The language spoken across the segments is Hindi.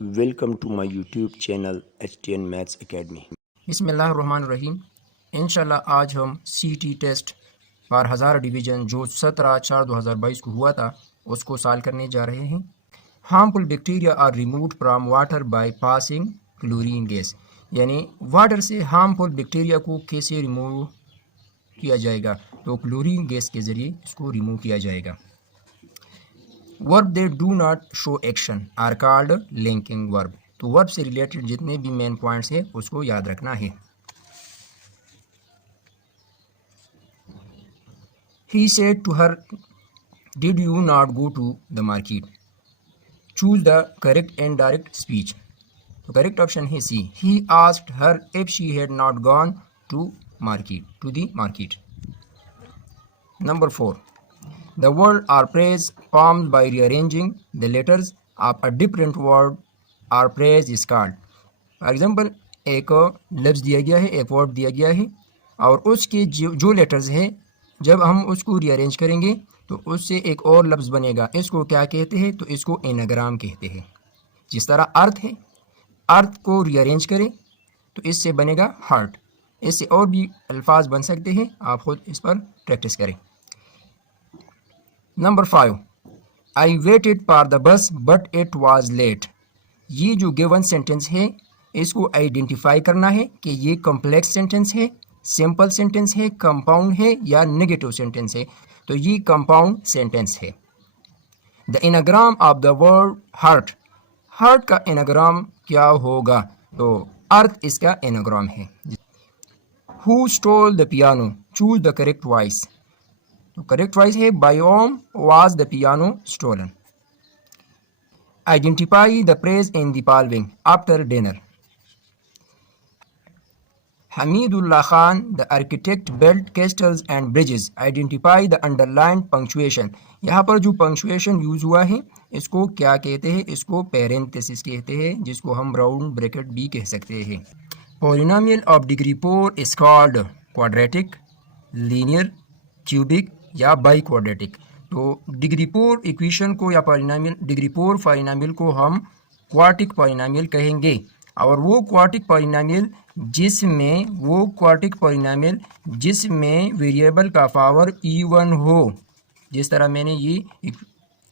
Welcome to my YouTube channel HTN Maths Academy. बिस्मिल्लाहिर्रहमानिर्रहीम। इंशाल्लाह आज हम CT टेस्ट पर 1000 डिवीज़न जो 17/4/2022 को हुआ था उसको सॉल्व करने जा रहे हैं। Harmful bacteria are removed from water by passing chlorine gas, यानी वाटर से हार्मफुल बैक्टीरिया को कैसे रिमूव किया जाएगा, तो क्लोरीन गैस के ज़रिए इसको रिमूव किया जाएगा। Verb they do not show action are called linking verb. तो वर्ब से रिलेटेड जितने भी मेन पॉइंट्स हैं उसको याद रखना है। He said to her, did you not go to the market? Choose the correct and direct speech. तो करेक्ट ऑप्शन है सी। He asked her if she had not gone to the market. Number 4. The word or phrase formed by rearranging the letters of a different word or phrase is called. For example, एक लफ्ज़ दिया गया है, एक वर्ड दिया गया है और उसके जो लेटर्स है जब हम उसको रीअरेंज करेंगे तो उससे एक और लफ्ज़ बनेगा। इसको क्या कहते हैं? तो इसको एनाग्राम कहते हैं। जिस तरह अर्थ है, अर्थ को रीअरेंज करें तो इससे बनेगा हार्ट। इससे और भी अल्फाज बन सकते हैं, आप खुद इस पर प्रैक्टिस करें। Number 5. I waited for the bus but it was late. ये जो गिवन सेंटेंस है इसको आइडेंटिफाई करना है कि ये कॉम्प्लेक्स सेंटेंस है, सिंपल सेंटेंस है, कंपाउंड है या नेगेटिव सेंटेंस है। तो ये कंपाउंड सेंटेंस है। The anagram of the word heart, heart का एनाग्राम क्या होगा? तो अर्थ इसका एनाग्राम है। Who stole the piano, choose the correct voice. तो करेक्ट वॉइस है bye whom was the piano stolen. Identify the phrase in the following after dinner. Hamidullah Khan, the architect, built castles and bridges. Identify the underlined punctuation. यहाँ पर जो punctuation यूज हुआ है इसको क्या कहते हैं? इसको parenthesis कहते हैं, जिसको हम राउंड ब्रैकेट भी कह सकते हैं। Polynomial of degree 4 is called quadratic, linear, cubic या बाई क्वाड्रेटिक। तो डिग्री 4 इक्वेशन को या पॉलिनोमियल, डिग्री 4 पॉलिनोमियल को हम क्वाड्रेटिक पॉलिनोमियल कहेंगे। और वो क्वाड्रेटिक पॉलिनोमियल जिसमें वेरिएबल का पावर इवन हो, जिस तरह मैंने ये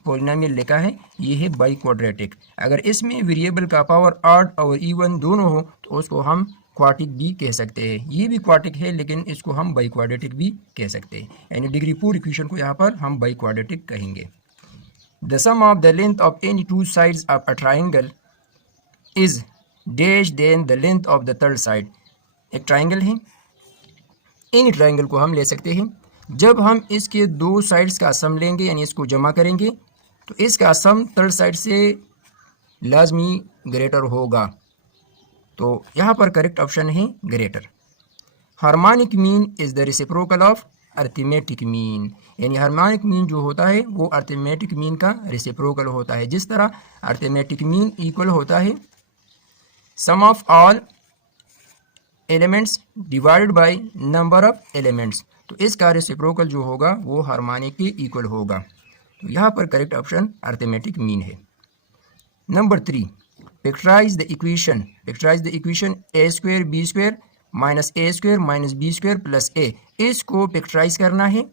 पॉलिनोमियल लिखा है, ये है बाई क्वाड्रेटिक। अगर इसमें वेरिएबल का पावर ऑड और इवन दोनों हो तो उसको हम क्वाड्रेटिक भी कह सकते हैं। ये भी क्वाड्रेटिक है लेकिन इसको हम बाई क्वाड्रेटिक भी कह सकते हैं, यानी डिग्री 4 इक्वेशन को यहाँ पर हम बाई क्वाड्रेटिक कहेंगे। The sum of the length of any two sides of a triangle is dash than the length of the third side. एक ट्राइंगल है, एनी ट्राइंगल को हम ले सकते हैं। जब हम इसके दो साइड्स का सम लेंगे यानी इसको जमा करेंगे तो इसका सम थर्ड साइड से लाजमी ग्रेटर होगा। तो यहाँ पर करेक्ट ऑप्शन है greater. Harmonic mean is the reciprocal of arithmetic mean, यानी हार्मोनिक मीन जो होता है वो अर्थमेटिक मीन का रेसिप्रोकल होता है। जिस तरह अर्थमेटिक मीन इक्वल होता है sum of all elements divided by number of elements, तो इसका रेसिप्रोकल जो होगा वो हार्मोनिक के इक्वल होगा। तो यहाँ पर करेक्ट ऑप्शन अर्थमेटिक मीन है। Number 3. Factorize the equation. Factorize the equation a square b square minus a square minus b square plus a. इसको फैक्टराइज करना है,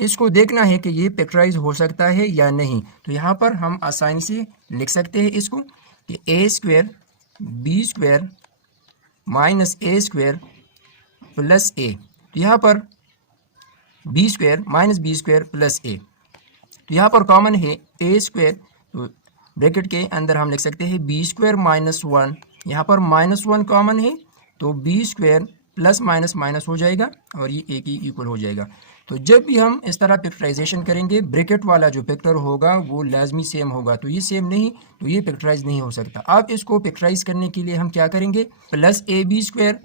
इसको देखना है कि ये फैक्टराइज हो सकता है या नहीं। तो यहाँ पर हम आसानी से लिख सकते हैं इसको कि a square b square minus a square plus a। तो यहाँ पर b square minus b square plus a, तो यहाँ पर कॉमन है a स्क्वायर, तो ब्रैकेट के अंदर हम लिख सकते हैं बी स्क्वायर माइनस 1। यहाँ पर माइनस 1 कॉमन है तो B square plus minus minus हो जाएगा और ये ए की इक्वल हो जाएगा। तो जब भी हम इस तरह फैक्टराइजेशन करेंगे ब्रैकेट वाला जो फैक्टर होगा वो लाजमी सेम होगा। तो ये सेम नहीं तो ये फैक्टराइज नहीं हो सकता। अब इसको फैक्टराइज करने के लिए हम क्या करेंगे? Plus A B square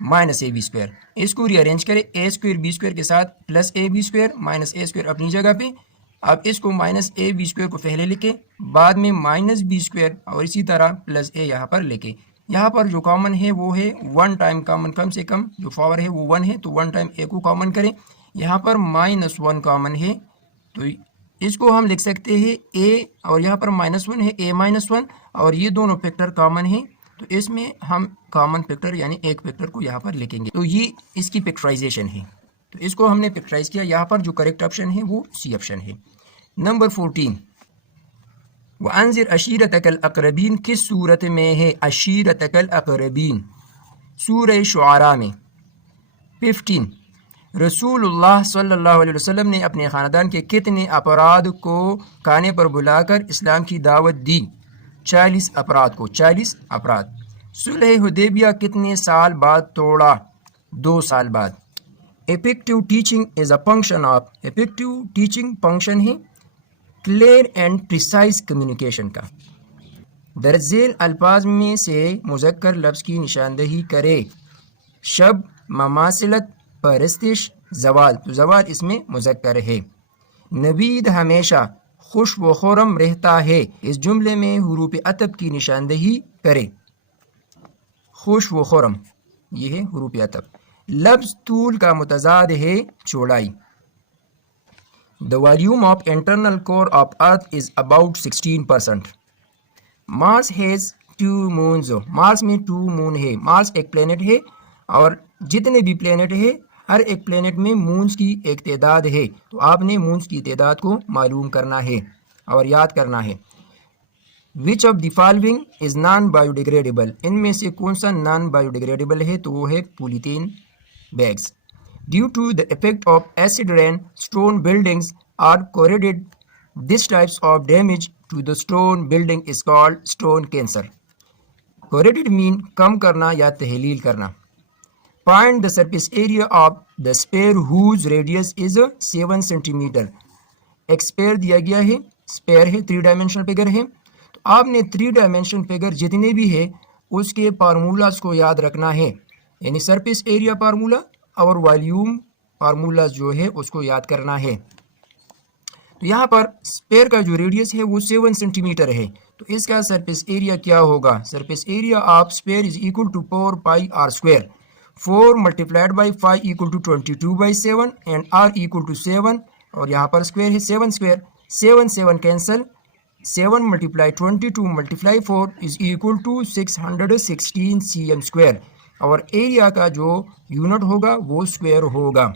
minus A B square, इसको रीअरेंज करें ए स्क्वायर बी स्क्वायर के साथ plus A B square minus A square अपनी जगह पे। अब इसको माइनस ए बी स्क्वायर को पहले लिखे, बाद में माइनस बी स्क्वायर और इसी तरह प्लस ए यहाँ पर लिखे। यहाँ पर जो कॉमन है वो है 1 टाइम कॉमन, कम से कम जो पावर है वो 1 है तो 1 टाइम ए को कॉमन करें। यहाँ पर -1 कॉमन है तो इसको हम लिख सकते हैं ए, और यहाँ पर -1 है, a-1, और ये दोनों फैक्टर कॉमन है, तो इसमें हम कॉमन फैक्टर यानी एक फैक्टर को यहाँ पर लिखेंगे। तो ये इसकी फैक्टराइजेशन है, तो इसको हमने फैक्टराइज किया। यहाँ पर जो करेक्ट ऑप्शन है वो सी ऑप्शन है। नंबर 14, व अंजिर अशीरतकल अकरबीन किस सूरत में है? अशीरतकल अकरबीन सूरह शुआरा में। 15, रसूलुल्लाह सल्लल्लाहु अलैहि वसल्लम ने अपने ख़ानदान के कितने अफराद को खाने पर बुलाकर इस्लाम की दावत दी? 40 अफराद को, 40 अफराद। सुलह हुदैबिया कितने साल बाद तोड़ा? 2 साल बाद। Effective teaching is a function of, effective teaching function है क्लियर एंड प्रिसाइज कम्युनिकेशन का। दर्जेल अल्फाज में से मुज़क्कर लफ्ज़ की निशानदही करे। शब, ममासिलत, परस्तिश, जवाल, तो जवाल इसमें मुज़क्कर है। नवीद हमेशा खुश व खुरम रहता है, इस जुमले में हुरूफ अतब की निशानदही करे। खुश व खुरम ये है हुरूफ अतब। लफ्ज़ तूल का मुतज़ाद है चौड़ाई। The volume of internal core of earth is about 16%। Mars has 2 moons, Mars में 2 मून है। मार्स एक प्लेनेट है और जितने भी प्लेनेट है हर एक प्लेनेट में मून्स की एक तादाद है, तो आपने मून्स की तादाद को मालूम करना है और याद करना है। विच of the following is non biodegradable, इनमें से कौन सा नॉन बायोडिग्रेडेबल है? तो वो है polythene bags. Due to the effect of acid rain stone buildings are corroded, this types of damage to the stone building is called stone cancer. Corroded mean कम करना या तहलील करना। Find the surface area of the sphere whose radius is 7 centimetre. एक स्पेयर दिया गया है, स्पेयर है, 3 डायमेंशनल फिगर है, तो आपने 3 डायमेंशनल फिगर जितने भी है उसके फार्मूलाज को याद रखना है, यानी सरफेस एरिया फार्मूला और वॉल्यूम फार्मूला जो है उसको याद करना है। तो यहाँ पर स्पेयर का जो रेडियस है वो 7 सेंटीमीटर है, तो इसका सरफेस एरिया क्या होगा? Surface area of sphere is equal to 4 pi r square. 4 multiplied by 5 equal to 22/7 and r equal to 7, और यहाँ पर स्क्वायर है 7 square, 7 cancel, 7 multiply 22 multiply 4 is equal to 616 cm square, और एरिया का जो यूनिट होगा वो स्क्वायर होगा।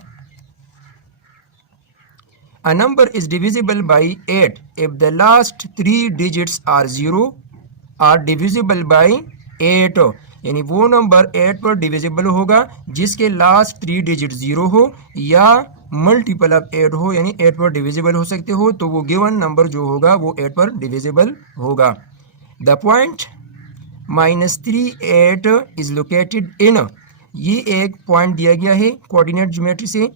A number is divisible by 8 if the last 3 digits are 0 are divisible by 8, यानी वो नंबर 8 पर डिविजिबल होगा जिसके लास्ट 3 डिजिट 0 हो या मल्टीपल ऑफ 8 हो, यानी 8 पर डिविजिबल हो सकते हो, तो वो गिवन नंबर जो होगा वो 8 पर डिविजिबल होगा। The point -38 is located in, ये एक पॉइंट दिया गया है कोऑर्डिनेट ज्योमेट्री से,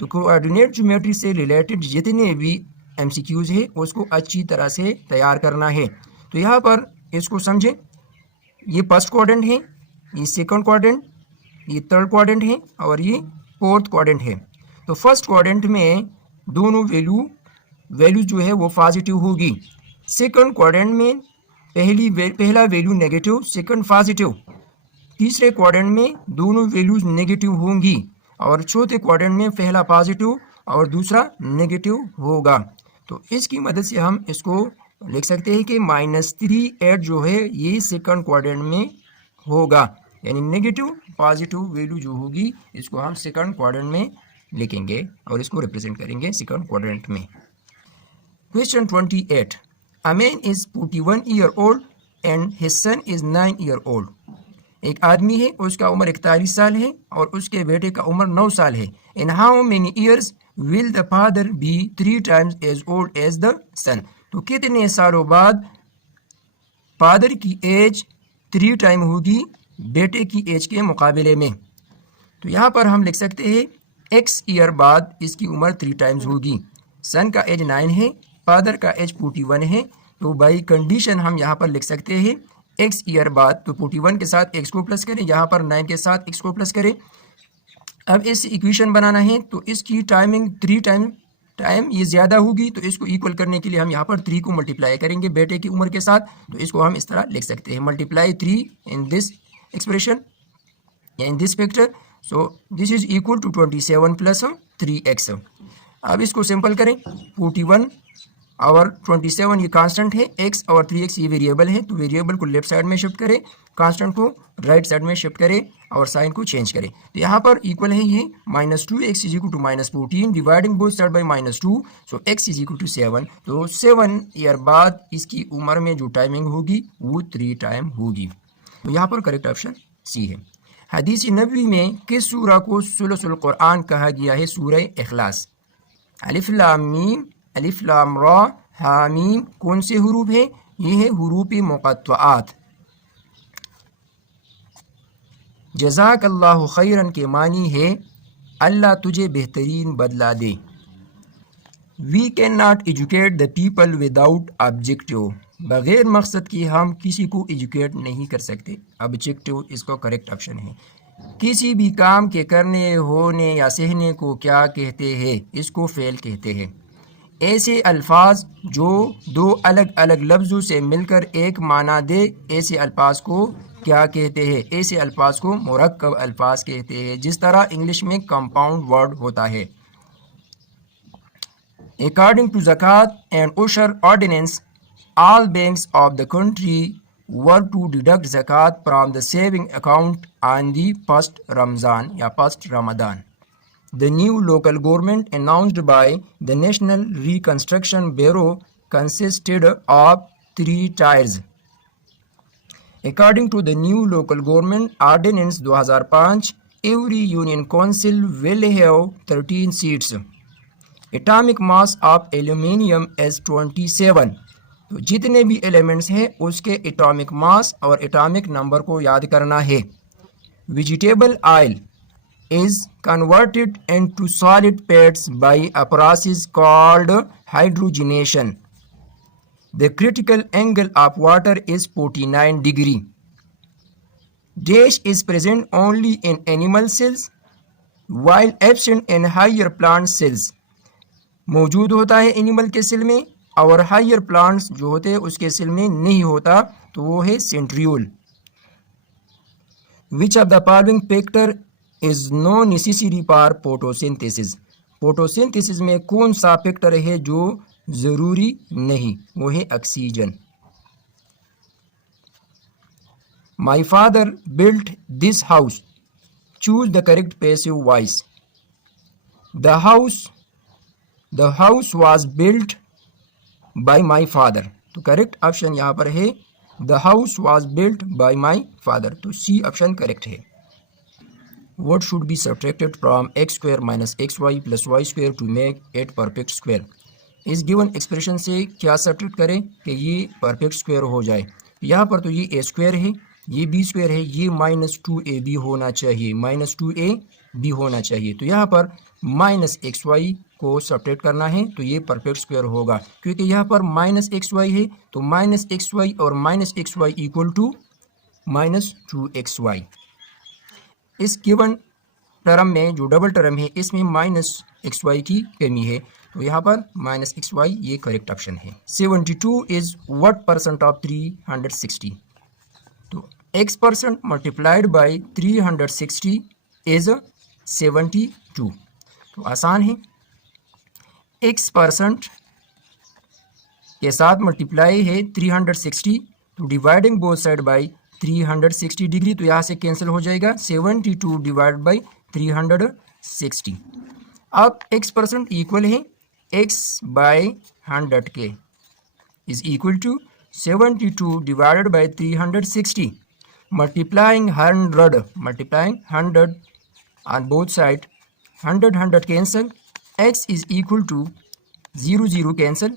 तो कोऑर्डिनेट ज्योमेट्री से रिलेटेड जितने भी MCQs है उसको अच्छी तरह से तैयार करना है। तो यहाँ पर इसको समझें, ये फर्स्ट क्वाड्रेंट है, ये सेकंड क्वाड्रेंट, ये थर्ड क्वाड्रेंट है और ये फोर्थ क्वाड्रेंट है। तो फर्स्ट क्वाड्रेंट में दोनों वैल्यू जो है वो पॉजिटिव होगी। सेकंड क्वाड्रेंट में पहला वैल्यू नेगेटिव, सेकंड पॉजिटिव। तीसरे क्वाड्रेंट में दोनों वैल्यूज नेगेटिव होंगी और चौथे क्वाड्रेंट में पहला पॉजिटिव और दूसरा नेगेटिव होगा। तो इसकी मदद से हम इसको लिख सकते हैं कि -38 जो है ये सेकंड क्वाड्रेंट में होगा, यानी नेगेटिव पॉजिटिव वैल्यू जो होगी इसको हम सेकंड क्वाड्रेंट में लिखेंगे और इसको रिप्रेजेंट करेंगे सेकंड क्वाड्रेंट में। Question 28, a man is 41 year old and his son is 9 year old. एक आदमी है, उसका उम्र 41 साल है और उसके बेटे का उम्र 9 साल है। In how many years will the father be 3 times as old as the son. तो कितने सालों बाद फादर की एज 3 टाइम होगी बेटे की एज के मुकाबले में? तो यहाँ पर हम लिख सकते हैं x ईयर बाद इसकी उम्र 3 टाइम्स होगी। सन का एज 9 है, फादर का एज 41 है, तो बाई कंडीशन हम यहाँ पर लिख सकते हैं x ईयर बाद, तो 41 के साथ x को प्लस करें, यहाँ पर 9 के साथ x को प्लस करें। अब इस इक्वेशन बनाना है तो इसकी टाइमिंग 3 टाइम ये ज़्यादा होगी, तो इसको इक्वल करने के लिए हम यहाँ पर 3 को मल्टीप्लाई करेंगे बेटे की उम्र के साथ, तो इसको हम इस तरह लिख सकते हैं मल्टीप्लाई 3 इन दिस एक्सप्रेशन या in this factor, so this is equal to 27 plus 3x। अब इसको सिंपल करें, 41 और 27 ये कांस्टेंट है, x और 3x ये वेरिएबल है, तो वेरिएबल को लेफ्ट साइड में शिफ्ट करें, कांस्टेंट को राइट साइड में शिफ्ट करें और साइन को चेंज करें। तो यहाँ पर इक्वल है ये -2x is equal to -14 dividing both side by -2, so x is equal to 7। तो 7 ईयर बाद इसकी उम्र में जो टाइमिंग होगी वो 3 टाइम होगी। तो यहाँ पर करेक्ट ऑप्शन सी है। हदीस नबवी में किस सूरा को सुलुसुल कुरान कहा गया है? सूरह इखलास। अलिफ लाम मीम, अलिफ लाम रा, हा मीम कौन से हुरूफ है? ये है हुरूफ मुक़त्तआत। जज़ाकल्लाहु खैरन के मानी है अल्लाह तुझे बेहतरीन बदला दे। We can not educate the people without objective, बग़ैर मकसद के हम किसी को एजुकेट नहीं कर सकते। ऑब्जेक्टिव इसका करेक्ट ऑप्शन है। किसी भी काम के करने, होने या सहने को क्या कहते हैं? इसको फ़ेल कहते हैं। ऐसे अल्फाज जो दो अलग अलग लफ्ज़ों से मिलकर एक माना दे, ऐसे अल्फाज को क्या कहते हैं? ऐसे अल्फाज को मुरक्कब अल्फाज कहते हैं। जिस तरह इंग्लिश में कंपाउंड वर्ड होता है। According to Zakat and Ushur ordinance, all banks of the country were to deduct Zakat from the saving account on the first Ramzan या first Ramadan. The new local government announced by the National Reconstruction Bureau consisted of 3 tiers. According to the new local government ordinance 2005, every union council will have 13 seats. Atomic mass of aluminium is 27। तो जितने भी एलिमेंट्स हैं उसके एटॉमिक मास और एटॉमिक नंबर को याद करना है। Vegetable oil is converted into solid fats by a process called hydrogenation. The critical angle of water is 49 degree. Dash is present only in animal cells while absent in higher plant cells. मौजूद होता है एनिमल के सेल में और हायर प्लांट्स जो होते हैं उसके सेल में नहीं होता, तो वो है centriole. Which of the following factor is no necessary for photosynthesis? Photosynthesis में कौन सा फैक्टर है जो ज़रूरी नहीं? वो है oxygen. My father built this house, choose the correct passive voice. The house was built by my father। तो करेक्ट ऑप्शन यहाँ पर है the house was built by my father। तो सी ऑप्शन करेक्ट है। What should be subtracted from x square minus xy plus y square to make it perfect square? इस गिवन एक्सप्रेशन से क्या सब्ट्रैक्ट करें कि ये परफेक्ट स्क्वायर हो जाए? यहाँ पर तो ये ए स्क्वायर है, ये बी स्क्वायर है, ये -2ab होना चाहिए, -2ab होना चाहिए। तो यहाँ पर -xy को सब्ट्रैक्ट करना है तो ये परफेक्ट स्क्वायर होगा, क्योंकि यहाँ पर -xy है तो -xy और -xy इक्वल टू -2xy। इस गिवन टर्म में जो डबल टर्म है इसमें -xy की कमी है, तो यहाँ पर -xy ये करेक्ट ऑप्शन है। 72 इज व्हाट परसेंट ऑफ 360? तो x% मल्टीप्लाइड बाई 360 इज 72। तो आसान है, x% के साथ मल्टीप्लाई है 360, तो dividing both side by 360 degree, तो यहाँ से कैंसिल हो जाएगा 72 डिवाइड बाई 360। अब x% इक्वल है x बाई 100 के is equal to 72 divided by 360 multiplying 100 on both side, 100 cancel, x is equal to 0 cancel,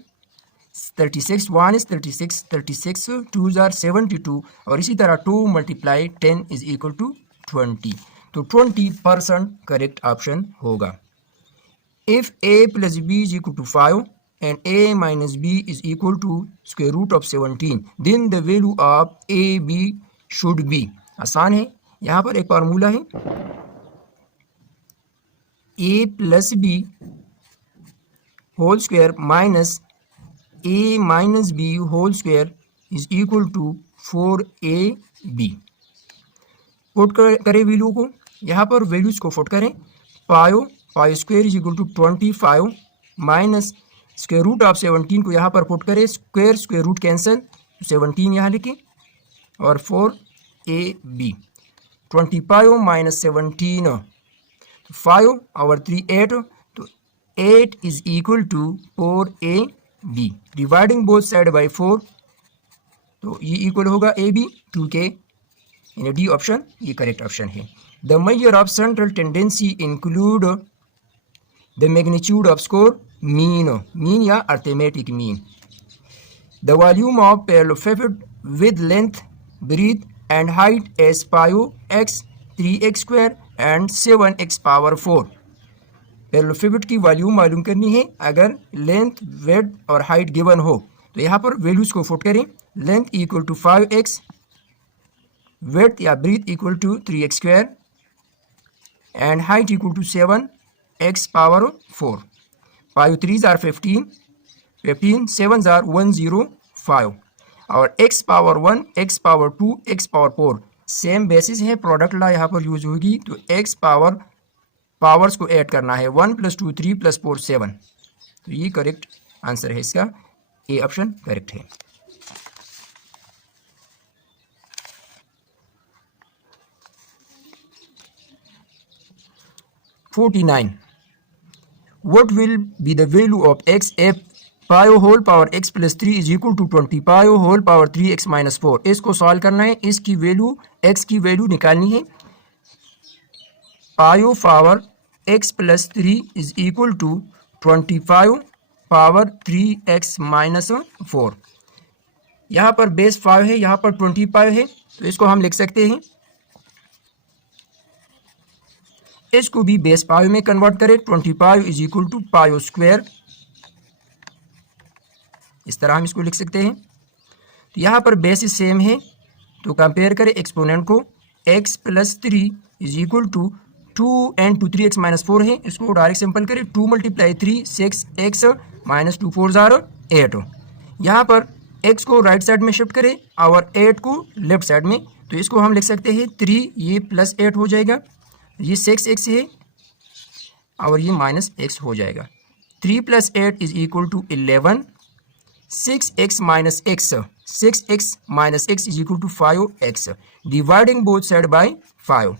36 1 is 36, 36 2s are 72 और इसी तरह 2 multiply 10 is equal to 20। तो 20% करेक्ट ऑप्शन होगा। If a plus b is equal to 5 and a minus b is equal to square root of 17, then the value of a b should be। आसान है, यहाँ पर एक फार्मूला है a plus B whole square minus a minus B whole square is equal to 4ab। Put करें वैल्यू को, यहाँ पर वैल्यूज को पुट करें। 5 square is equal to 25 minus square root of 17 को यहाँ पर पुट करें, स्क्वायर रूट कैंसिल, 17 यहाँ लिखें और 4ab 25 माइनस 17 5 और 3 8, तो 8 is equal to 4ab dividing both side by 4, तो ये इक्वल होगा ab 2k, यानी डी ऑप्शन ये करेक्ट ऑप्शन है। The measure of central tendency include the magnitude of score, mean या arithmetic mean, the volume of parallelepiped with length, breadth and height as पायो x 3x square and 7x power 4। Parallelepiped की वॉल्यूम मालूम करनी है अगर लेंथ, विड्थ और हाइट गिवन हो, तो यहाँ पर वैल्यूज को पुट करें। Length equal to 5x, width या breadth equal to 3x square and height equal to 7x power 4। 5 3s are 15, 7s are 105 और x power 1, x power 2, x power 4 same basis है, प्रोडक्ट लॉ यहाँ पर यूज होगी, तो x पावर्स को ऐड करना है, 1 + 2 3 + 4 7, तो ये करेक्ट आंसर है इसका, ए ऑप्शन करेक्ट है। What will be the value of x if pi whole power x plus 3 is equal to 20 pi whole power 3x minus 4। इसको सॉल्व करना है, इसकी वैल्यू x की वैल्यू निकालनी है। pi power x plus 3 is equal to 25 power 3x minus 4। यहाँ पर बेस 5 है, यहाँ पर 25 है, तो इसको हम लिख सकते हैं, इसको भी बेस 5 में कन्वर्ट करें। 25 इज इक्वल टू पायो स्क्वायर, इस तरह हम इसको लिख सकते हैं। तो यहाँ पर बेस सेम है, तो कंपेयर करें एक्सपोनेंट को, x plus 3 is equal to 2 and 2 3x minus 4 है, इसको डायरेक्ट सिंपल करें, 2 × 3 6x माइनस 2 4 8। यहाँ पर x को राइट साइड में शिफ्ट करें और 8 को लेफ्ट साइड में, तो इसको हम लिख सकते हैं 3, ये प्लस 8 हो जाएगा, ये 6x है और ये माइनस x हो जाएगा। 3 + 8 is equal to 11, 6x minus x, 6x minus x is equal to 5x, dividing both side by 5,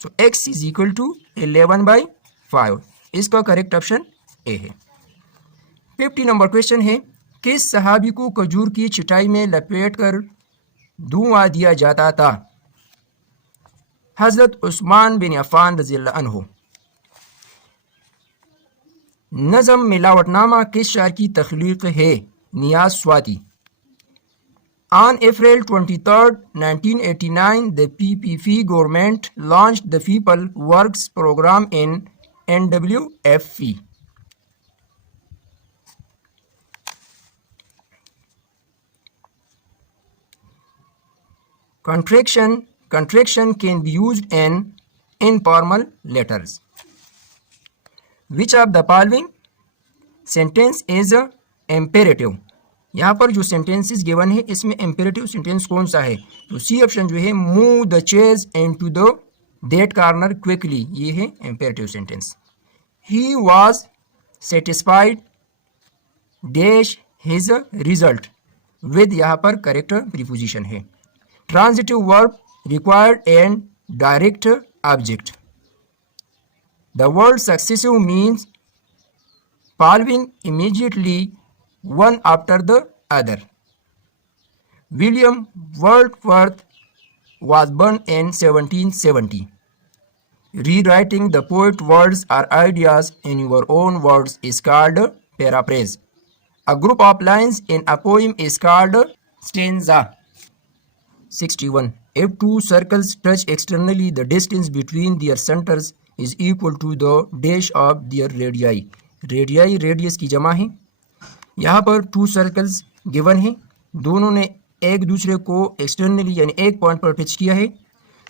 so x is equal to 11/5, इसका करेक्ट ऑप्शन ए है। 50 नंबर क्वेश्चन है, किस सहाबी को खजूर की चटाई में लपेट कर धुआं दिया जाता था? हजरत उस्मान बिन अफ़ान रज़ियल्लाहु अन्हु। नज़म मिलावटनामा किस शायर की तख्लीक है? नियाज Swati. On April 23, 1989, the PPP government launched the People Works program in NWFP. Contraction can be used in informal letters. Which of the following sentence is imperative? यहाँ पर जो सेंटेंसेस गिवन है इसमें इम्पेरेटिव सेंटेंस कौन सा है? तो सी ऑप्शन जो है, move the chairs into the that corner quickly, ये है imperative sentence. He was satisfied dash his result, with यहाँ पर करेक्ट प्रीपोजिशन है। Transitive verb required and direct object. The word successive means following immediately one after the other. William Wordsworth was born in 1770. Rewriting the poet words or ideas in your own words is called paraphrase. A group of lines in a poem is called stanza. 61. If two circles touch externally, the distance between their centers is equal to the dash of their radii. Radii radius की जमा है। यहाँ पर टू सर्कल्स गिवन है, दोनों ने एक दूसरे को एक्सटर्नली यानी एक पॉइंट पर टच किया है,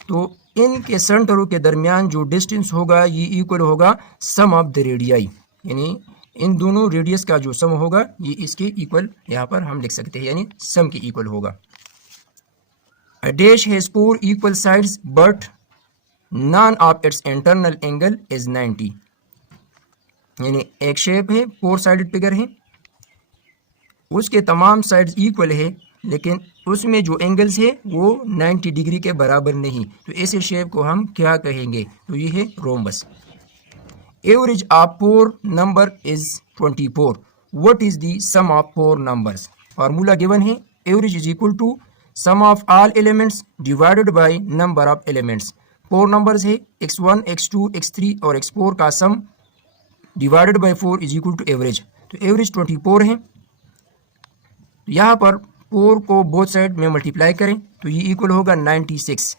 तो इनके सेंटरों के दरमियान जो डिस्टेंस होगा ये इक्वल होगा सम ऑफ द रेडियाई, यानी इन दोनों रेडियस का जो सम होगा ये इसके इक्वल यहाँ पर हम लिख सकते हैं, यानी सम के इक्वल होगा। A dash has 4 equal sides but none of its internal angle is 90. यानी एक शेप है, 4 साइडेड फिगर है, उसके तमाम साइड्स इक्वल है, लेकिन उसमें जो एंगल्स है वो 90 डिग्री के बराबर नहीं, तो ऐसे शेप को हम क्या कहेंगे? तो ये है rhombus. Average of 4 number is 24। What is the sum of 4 numbers? Formula given है, average is equal to sum of all elements divided by number of elements. 4 numbers है, x1 x2 x3 और x4 का sum divided by 4 is equal to average. तो एवरेज 24 है, तो यहाँ पर 4 को बोथ साइड में मल्टीप्लाई करें तो ये इक्वल होगा 96,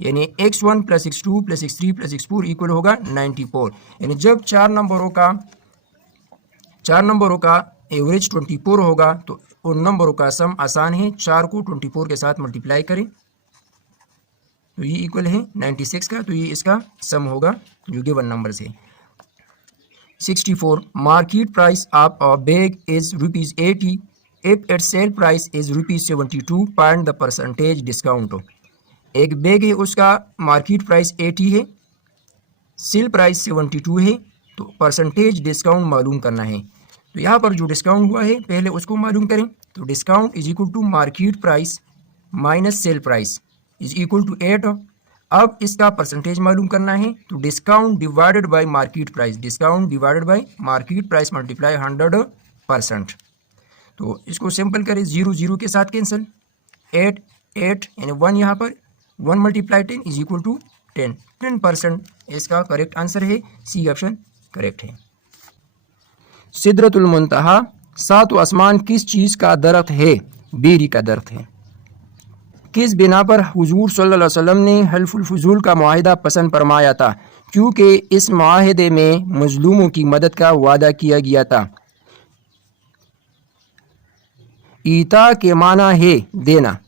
यानी x1 plus x2 plus x3 plus x4 equal होगा 94। यानी जब चार नंबरों का एवरेज 24 होगा तो उन नंबरों का सम आसान है, 4 को 24 के साथ मल्टीप्लाई करें तो ये इक्वल है 96 का, तो ये इसका सम होगा जो गिवन नंबर से। 64 market price of a bag is ₹80 if it's cell price is ₹72, find the percentage discount. एक बैग है, उसका मार्केट प्राइस 80 है, सेल प्राइस 72 है, तो परसेंटेज डिस्काउंट मालूम करना है। तो यहाँ पर जो डिस्काउंट हुआ है पहले उसको मालूम करें, तो discount is equal to market price minus sale price is equal to 8। अब इसका परसेंटेज मालूम करना है, तो discount divided by market price, discount divided by market price multiply 100%। तो इसको सिंपल करें, 0 0 के साथ कैंसिल, 8 8 यानी 1 यहाँ पर 1 मल्टीप्लाई 10 इज इक्वल टू 10%। इसका करेक्ट आंसर है सी ऑप्शन करेक्ट है। सिदरतुल मुंतहा सात आसमान किस चीज़ का दरख्त है? बेरी का दरख्त है। किस बिना पर हुजूर सल्लल्लाहु अलैहि वसल्लम ने हल्फुल फुजूल का मुआहिदा पसंद फरमाया था? क्योंकि इस मुआहिदे में मजलूमों की मदद का वादा किया गया था। ईता के माना है देना।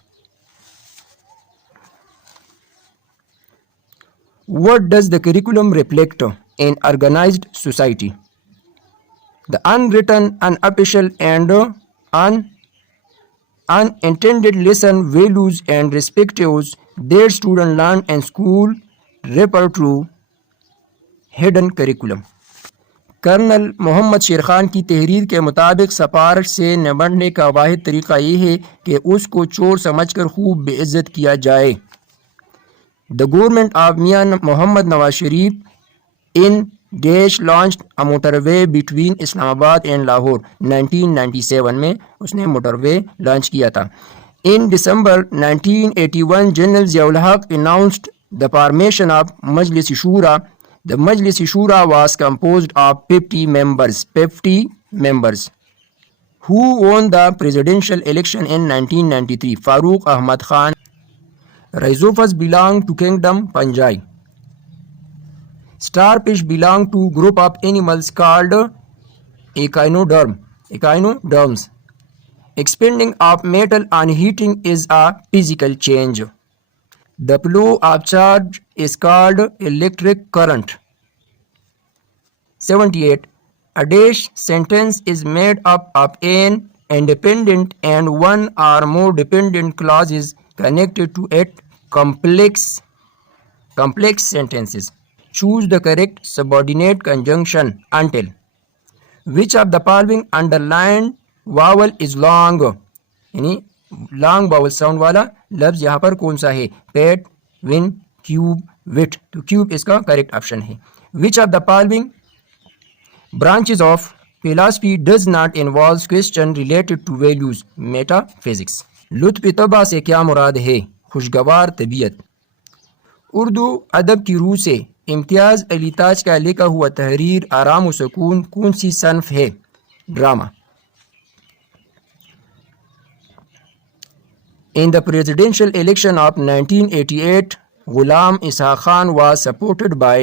What does the curriculum reflect in organized society? The unwritten, unofficial and unintended lesson, values and perspectives that students learn in school refer to hidden curriculum. Colonel Mohammad Sher Khan की तहरीर के मुताबिक सफारश से निबटने का वाहिद तरीक़ा ये है कि उसको चोर समझकर खूब बेइज्जत किया जाए। The government of Mian Muhammad Nawaz Sharif in Daesh launched a motorway between Islamabad and Lahore 1997 में उसने मोटरवे लॉन्च किया था। In December 1981 General Ziaul Haq announced the formation of Majlis Shura. The Majlis Shura was composed of 50 members who won the presidential election in 1993. Farooq Ahmad Khan. Rhizophus belong to kingdom Panjai. Starfish belong to group of animals called echinoderms. Expanding of metal on heating is a physical change. The flow of charge is called electric current. 78. A dash sentence is made up of an independent and one or more dependent clauses connected to it. Complex sentences. Choose the correct subordinate conjunction until. Which of the following underlined vowel is long? यानी लॉन्ग वावल साउंड वाला लफ्ज यहाँ पर कौन सा है? पेट, विन, क्यूब, विट। तो क्यूब इसका करेक्ट ऑप्शन है। विच of the following branches of philosophy does not involve question related to values? Metaphysics. लुत्फ तबा से क्या मुराद है? खुशगवार तबीयत। उर्दू अदब की रूह से इम्तियाज़ अली ताज का लिखा हुआ तहरीर आराम व सुकून कौन सी सनफ है? Drama. In the presidential election of 1988, Ghulam Ishaq Khan was supported by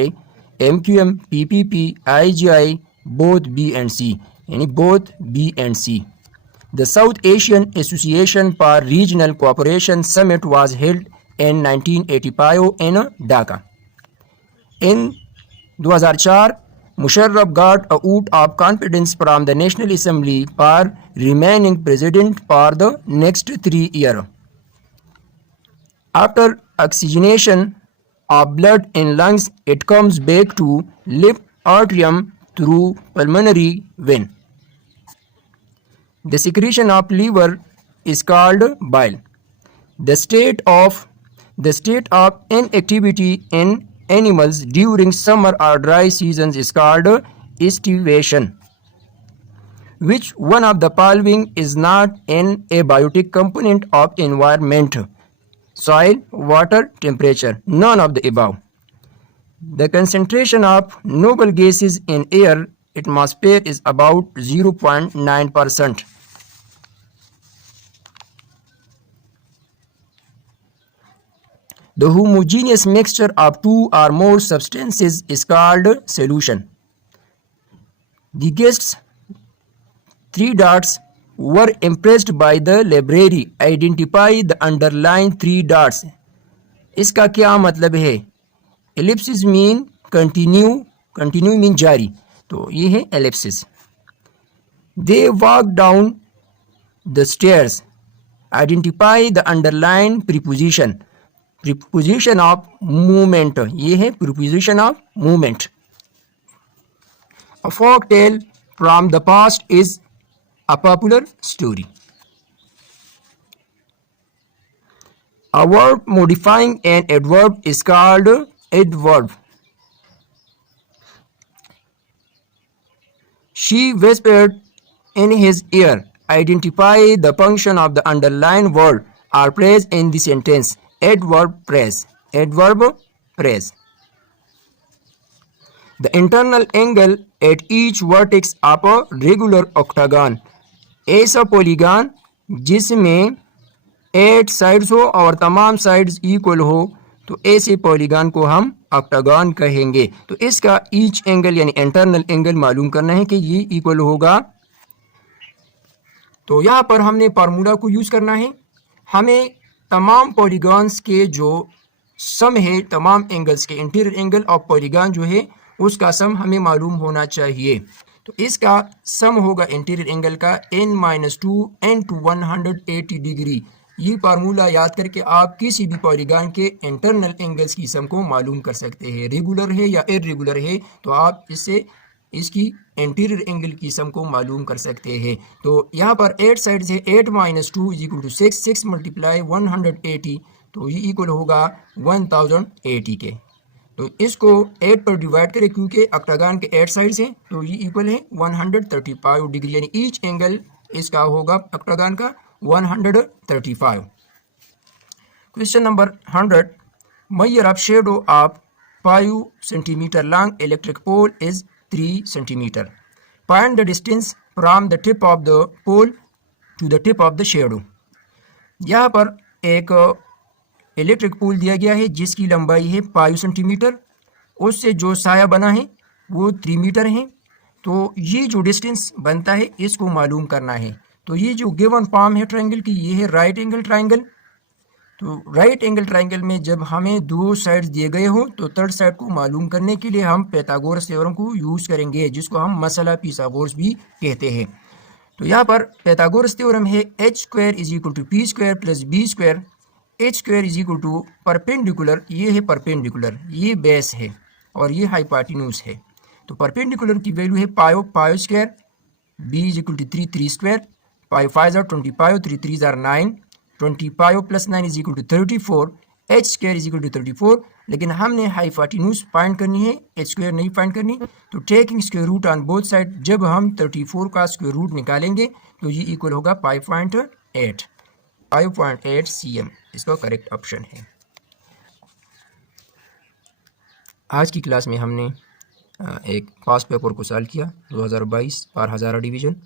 MQM, PPP, IGI, both B and C. यानी both B and C. The South Asian Association for Regional Cooperation Summit was held in 1985 in Dhaka. In 2004, Musharraf got a vote of confidence from the National Assembly for remaining president for the next 3 years. After oxygenation of blood in lungs, it comes back to left atrium through pulmonary vein. The secretion of liver is called bile. The state of inactivity in animals during summer or dry seasons is called estivation. Which one of the following is not an abiotic component of environment? Soil, water, temperature. None of the above. The concentration of noble gases in air atmosphere is about 0.9%. The homogeneous mixture of two or more substances is called solution. The guests, 3 dots, were impressed by the library. Identify the underlined 3 dots. इसका क्या मतलब है? Ellipsis mean continue mean जारी, तो ये है ellipsis. They walked down the stairs. Identify the underlined preposition. Preposition of movement, ये है preposition of movement. A folk tale from the past is a popular story. A verb modifying an adverb is called adverb. She whispered in his ear. Identify the function of the underlined word or phrase in the sentence. Adverb phrase. Adverb phrase. The internal angle at each vertex of a regular octagon. ऐसा पॉलीगॉन जिसमें 8 साइड्स हो और तमाम साइड्स इक्वल हो, तो ऐसे पॉलीगॉन को हम ऑक्टागॉन कहेंगे. तो इसका ईच एंगल यानी इंटरनल एंगल मालूम करना है कि ये इक्वल होगा. तो यहाँ पर हमने फार्मूला को यूज़ करना है. हमें तमाम पॉलीगॉन्स के जो सम है, तमाम एंगल्स के इंटीरियर एंगल ऑफ पॉलीगॉन जो है उसका सम हमें मालूम होना चाहिए. तो इसका सम होगा इंटीरियर एंगल का n-2 into 180 डिग्री. ये फार्मूला याद करके आप किसी भी पॉलीगॉन के इंटरनल एंगल्स की सम को मालूम कर सकते हैं. रेगुलर है या इर्रेगुलर है तो आप इससे इसकी इंटीरियर एंगल की सम को मालूम कर सकते हैं. तो यहाँ पर 8 साइड्स है. 8-2 इज इक्वल टू 6 मल्टीप्लाई 180, तो ये इक्वल होगा 1080 के. तो इसको 8 पर डिवाइड करें क्योंकि ऑक्टागन के 8 साइड्स हैं, तो ये इक्वल है 135 डिग्री, यानी ईच एंगल इसका होगा ऑक्टागन का 135. Question number 100. measure of shadow of 5 centimeter long electric pole is 3 centimeter. Find the distance from the tip of the pole to the tip of the shadow. यहाँ पर एक इलेक्ट्रिक पोल दिया गया है जिसकी लंबाई है 5 सेंटीमीटर, उससे जो साया बना है वो 3 मीटर है. तो ये जो डिस्टेंस बनता है इसको मालूम करना है. तो ये जो गिवन फॉर्म है ट्रायंगल की, ये है राइट एंगल ट्रायंगल. तो राइट एंगल ट्रायंगल में जब हमें 2 साइड्स दिए गए हो तो थर्ड साइड को मालूम करने के लिए हम पाइथागोरस थ्योरम को यूज़ करेंगे, जिसको हम मसला पिथागोरस भी कहते हैं. तो यहाँ पर पाइथागोरस थ्योरम है h² is equal to p² plus b². h² is equal to perpendicular, ये है परपेंडिकुलर, ये बेस है और ये हाइपोटेन्यूज है. तो परपेंडिकुलर की वैल्यू है pi, b is equal to 3² पाई 5 are 25, 3 3s are 9, 25 plus 9 is equal to 34, h² is equal to 34. लेकिन हमने हाइपोटेन्यूज फाइंड करनी है, h² नहीं फाइंड करनी. तो taking square root on both side, जब हम 34 का स्क्वायर रूट निकालेंगे तो ये इक्वल होगा 5.8 cm. इसका करेक्ट ऑप्शन है. आज की क्लास में हमने एक पास्ट पेपर को सॉल्व किया 2022 पर हज़ारा डिवीज़न.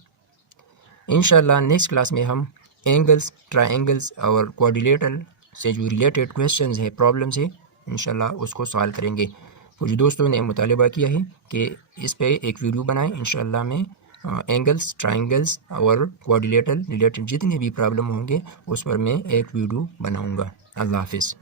इंशाल्लाह नेक्स्ट क्लास में हम एंगल्स, ट्रायंगल्स और क्वाड्रिलेटरल से जो रिलेटेड क्वेश्चंस हैं, प्रॉब्लम्स हैं, इंशाल्लाह उसको सॉल्व करेंगे. कुछ दोस्तों ने मुतालिबा किया है कि इस पे एक वीडियो बनाएं. इंशाल्लाह मैं एंगल्स, ट्रायंगल्स और क्वाड्रिलेटरल रिलेटेड जितने भी प्रॉब्लम होंगे उस पर मैं एक वीडियो बनाऊंगा. अल्लाह हाफिज़.